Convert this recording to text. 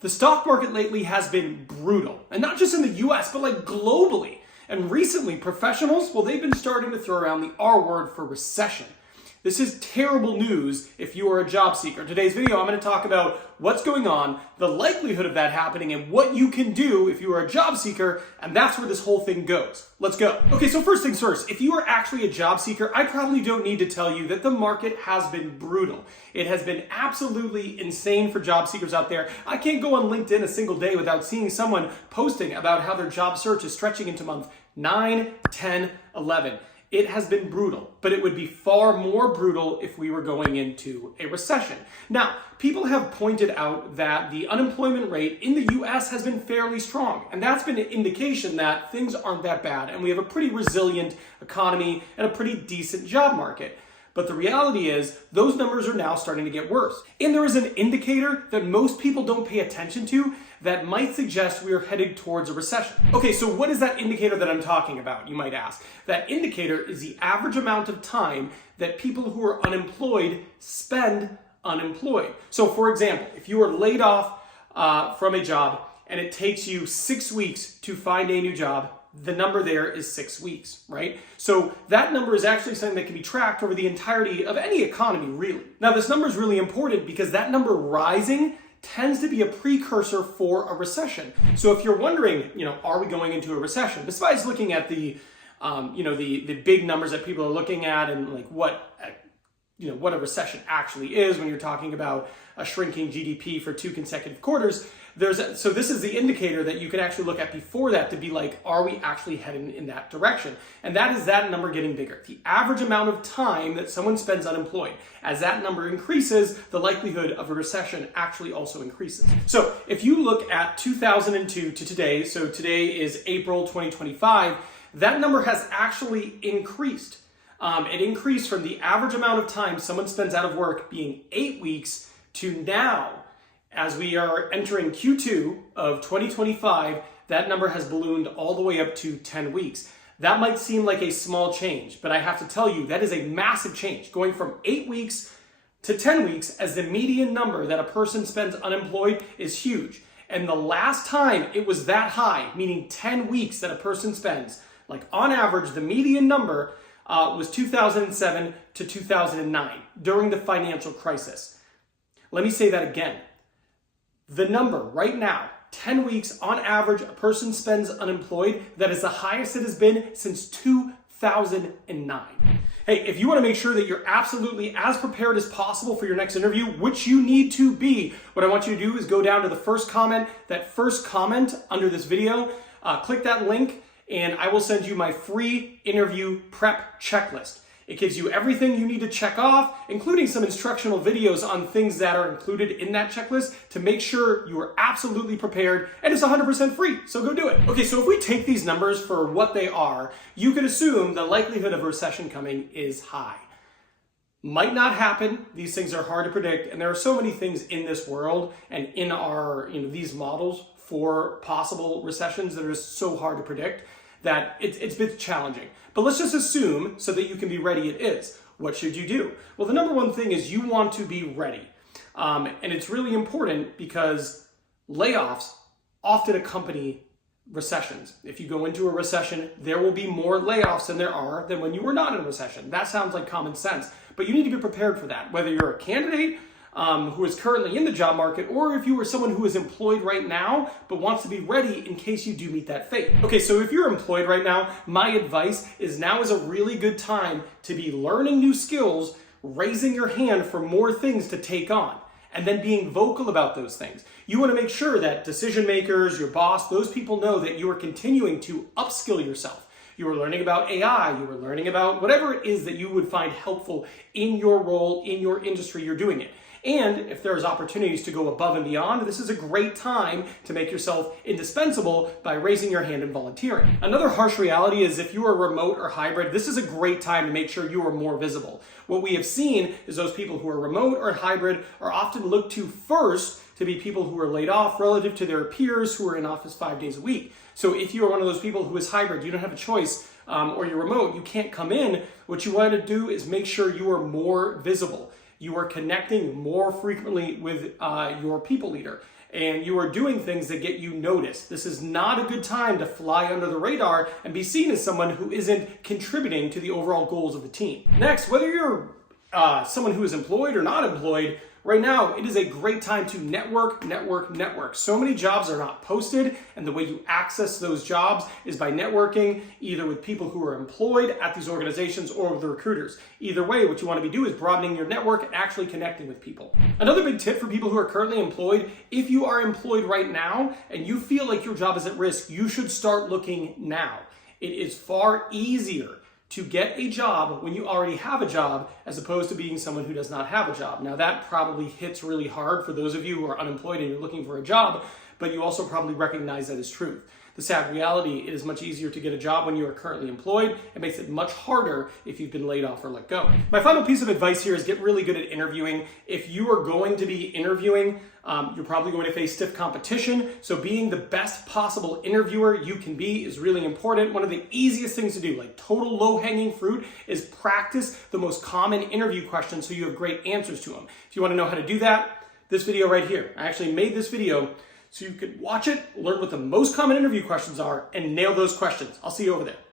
The stock market lately has been brutal, and not just in the US, but like globally. And recently, professionals, well, they've been starting to throw around the R word for recession. This is terrible news if you are a job seeker. In today's video, I'm going to talk about what's going on, the likelihood of that happening, and what you can do if you are a job seeker, and that's where this whole thing goes. Let's go. Okay, so first things first, if you are actually a job seeker, I probably don't need to tell you that the market has been brutal. It has been absolutely insane for job seekers out there. I can't go on LinkedIn a single day without seeing someone posting about how their job search is stretching into month 9, 10, 11. It has been brutal, but it would be far more brutal if we were going into a recession. Now, people have pointed out that the unemployment rate in the US has been fairly strong, and that's been an indication that things aren't that bad, and we have a pretty resilient economy and a pretty decent job market. But the reality is, those numbers are now starting to get worse. And there is an indicator that most people don't pay attention to that might suggest we are headed towards a recession. Okay, so what is that indicator that I'm talking about, you might ask? That indicator is the average amount of time that people who are unemployed spend unemployed. So for example, if you are laid off from a job and it takes you 6 weeks to find a new job, the number there is 6 weeks, right? So that number is actually something that can be tracked over the entirety of any economy, really. Now, this number is really important because that number rising tends to be a precursor for a recession. So if you're wondering, are we going into a recession? Besides looking at the big numbers that people are looking at and like what a recession actually is when you're talking about a shrinking GDP for 2 consecutive quarters, so this is the indicator that you can actually look at before that to be like, are we actually heading in that direction? And that is that number getting bigger. The average amount of time that someone spends unemployed. As that number increases, the likelihood of a recession actually also increases. So if you look at 2002 to today, so today is April 2025, that number has actually increased. It increased from the average amount of time someone spends out of work being 8 weeks to now, as we are entering Q2 of 2025, that number has ballooned all the way up to 10 weeks. That might seem like a small change, but I have to tell you, that is a massive change. Going from 8 weeks to 10 weeks as the median number that a person spends unemployed is huge. And the last time it was that high, meaning 10 weeks that a person spends, like on average, the median number was 2007 to 2009 during the financial crisis. Let me say that again. The number right now, 10 weeks on average, a person spends unemployed, that is the highest it has been since 2009. Hey, if you want to make sure that you're absolutely as prepared as possible for your next interview, which you need to be, what I want you to do is go down to the first comment, under this video, click that link, and I will send you my free interview prep checklist. It gives you everything you need to check off, including some instructional videos on things that are included in that checklist to make sure you are absolutely prepared, and it's 100% free, so go do it. Okay, so if we take these numbers for what they are, you could assume the likelihood of a recession coming is high. Might not happen, these things are hard to predict, and there are so many things in this world and in our, these models for possible recessions that are just so hard to predict that it's a bit challenging. But let's just assume, so that you can be ready, it is. What should you do? Well, the number one thing is you want to be ready. And it's really important because layoffs often accompany recessions. If you go into a recession, there will be more layoffs than when you were not in a recession. That sounds like common sense, but you need to be prepared for that. Whether you're a candidate who is currently in the job market, or if you are someone who is employed right now but wants to be ready in case you do meet that fate. Okay, so if you're employed right now, my advice is now is a really good time to be learning new skills, raising your hand for more things to take on, and then being vocal about those things. You want to make sure that decision makers, your boss, those people know that you are continuing to upskill yourself. You are learning about AI, you are learning about whatever it is that you would find helpful in your role, in your industry, you're doing it. And if there's opportunities to go above and beyond, this is a great time to make yourself indispensable by raising your hand and volunteering. Another harsh reality is if you are remote or hybrid, this is a great time to make sure you are more visible. What we have seen is those people who are remote or hybrid are often looked to first to be people who are laid off relative to their peers who are in office 5 days a week. So if you are one of those people who is hybrid, you don't have a choice, or you're remote, you can't come in, what you want to do is make sure you are more visible. You are connecting more frequently with your people leader. and you are doing things that get you noticed. This is not a good time to fly under the radar and be seen as someone who isn't contributing to the overall goals of the team. Next, whether you're someone who is employed or not employed, right now, it is a great time to network. So many jobs are not posted, and the way you access those jobs is by networking, either with people who are employed at these organizations or with the recruiters. Either way, what you want to be doing is broadening your network and actually connecting with people. Another big tip for people who are currently employed, if you are employed right now and you feel like your job is at risk, you should start looking now. It is far easier to get a job when you already have a job as opposed to being someone who does not have a job. Now that probably hits really hard for those of you who are unemployed and you're looking for a job, but you also probably recognize that is truth. The sad reality, it is much easier to get a job when you are currently employed. It makes it much harder if you've been laid off or let go. My final piece of advice here is get really good at interviewing. If you are going to be interviewing, you're probably going to face stiff competition. So being the best possible interviewer you can be is really important. One of the easiest things to do, like total low-hanging fruit, is practice the most common interview questions so you have great answers to them. If you want to know how to do that, this video right here. I actually made this video so you could watch it, learn what the most common interview questions are, and nail those questions. I'll see you over there.